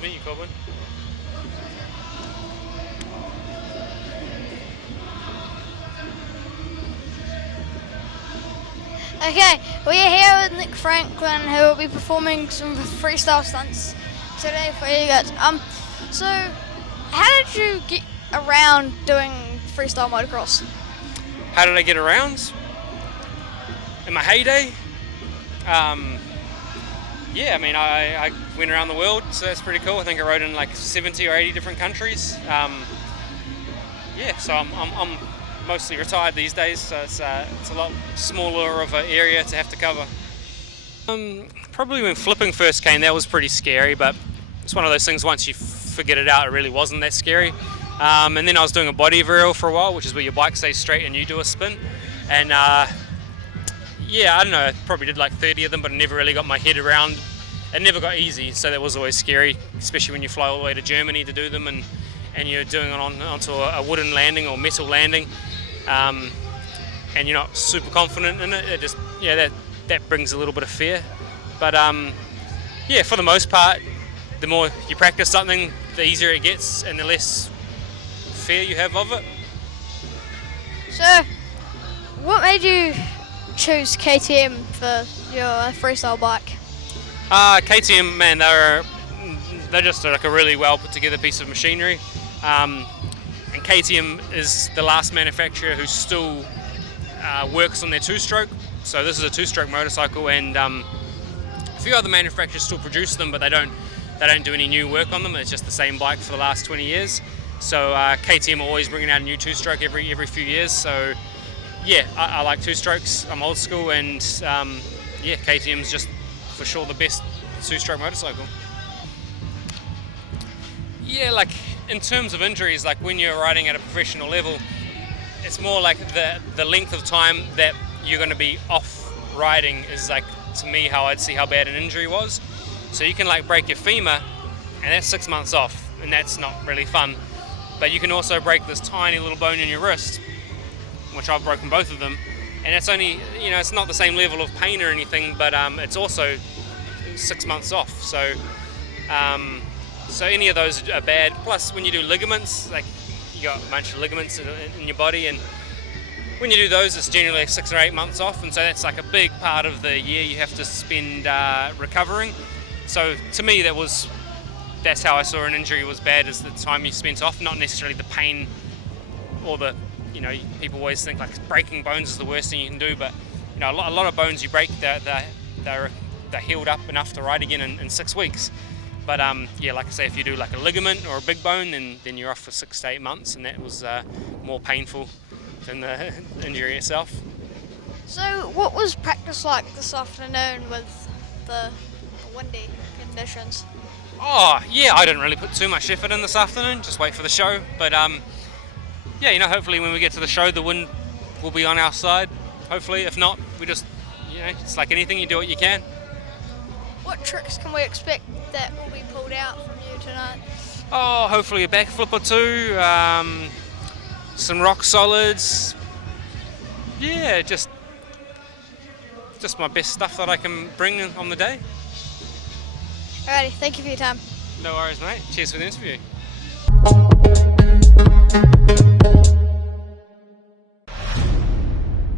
to meet you, Korbyn. Okay, we are here with Nick Franklin, who will be performing some freestyle stunts today for you guys. So how did you get around doing freestyle motocross? How did I get around? In my heyday? Yeah, I mean, I went around the world, so that's pretty cool. I think I rode in like 70 or 80 different countries. Yeah, so I'm mostly retired these days, so it's a lot smaller of an area to have to cover. Probably when flipping first came, that was pretty scary, but it's one of those things, once you figured it out, it really wasn't that scary. And then I was doing a body varial for a while, which is where your bike stays straight and you do a spin. And yeah, I don't know, I probably did like 30 of them, but I never really got my head around. It never got easy, so that was always scary, especially when you fly all the way to Germany to do them and you're doing it onto a wooden landing or metal landing. And you're not super confident in it. It just, yeah, that brings a little bit of fear. But yeah, for the most part, the more you practice something, the easier it gets and the less fear you have of it. So, what made you choose KTM for your freestyle bike? KTM, man, they're just like a really well put together piece of machinery. And KTM is the last manufacturer who still works on their two-stroke. So this is a two-stroke motorcycle, and a few other manufacturers still produce them, but they don't do any new work on them. It's just the same bike for the last 20 years. So KTM are always bringing out a new two-stroke every few years. So yeah, I like two-strokes. I'm old school, and yeah, KTM's just for sure the best two-stroke motorcycle. Yeah, like in terms of injuries, like when you're riding at a professional level, it's more like the length of time that you're going to be off riding is like, to me, how I'd see how bad an injury was. So you can like break your femur, and that's 6 months off, and that's not really fun. But you can also break this tiny little bone in your wrist, which I've broken both of them, and it's only, you know, it's not the same level of pain or anything, but it's also 6 months off. So so any of those are bad. Plus, when you do ligaments, like you got a bunch of ligaments in your body, and when you do those, it's generally like 6 or 8 months off, and so that's like a big part of the year you have to spend recovering. So to me, that's how I saw an injury was bad, is the time you spent off, not necessarily the pain or the, you know, people always think like breaking bones is the worst thing you can do, but you know, a lot of bones you break, they're healed up enough to ride again in 6 weeks. But yeah, like I say, if you do like a ligament or a big bone, then you're off for 6 to 8 months, and that was more painful than the injury itself. So what was practice like this afternoon with the windy conditions? Oh yeah, I didn't really put too much effort in this afternoon, just wait for the show. But yeah, you know, hopefully when we get to the show, the wind will be on our side. Hopefully, if not, we just, you know, it's like anything, you do what you can. What tricks can we expect that will be pulled out from you tonight? Oh, hopefully a backflip or two, some rock solids. Yeah, just my best stuff that I can bring on the day. Alrighty, thank you for your time. No worries, mate. Cheers for the interview.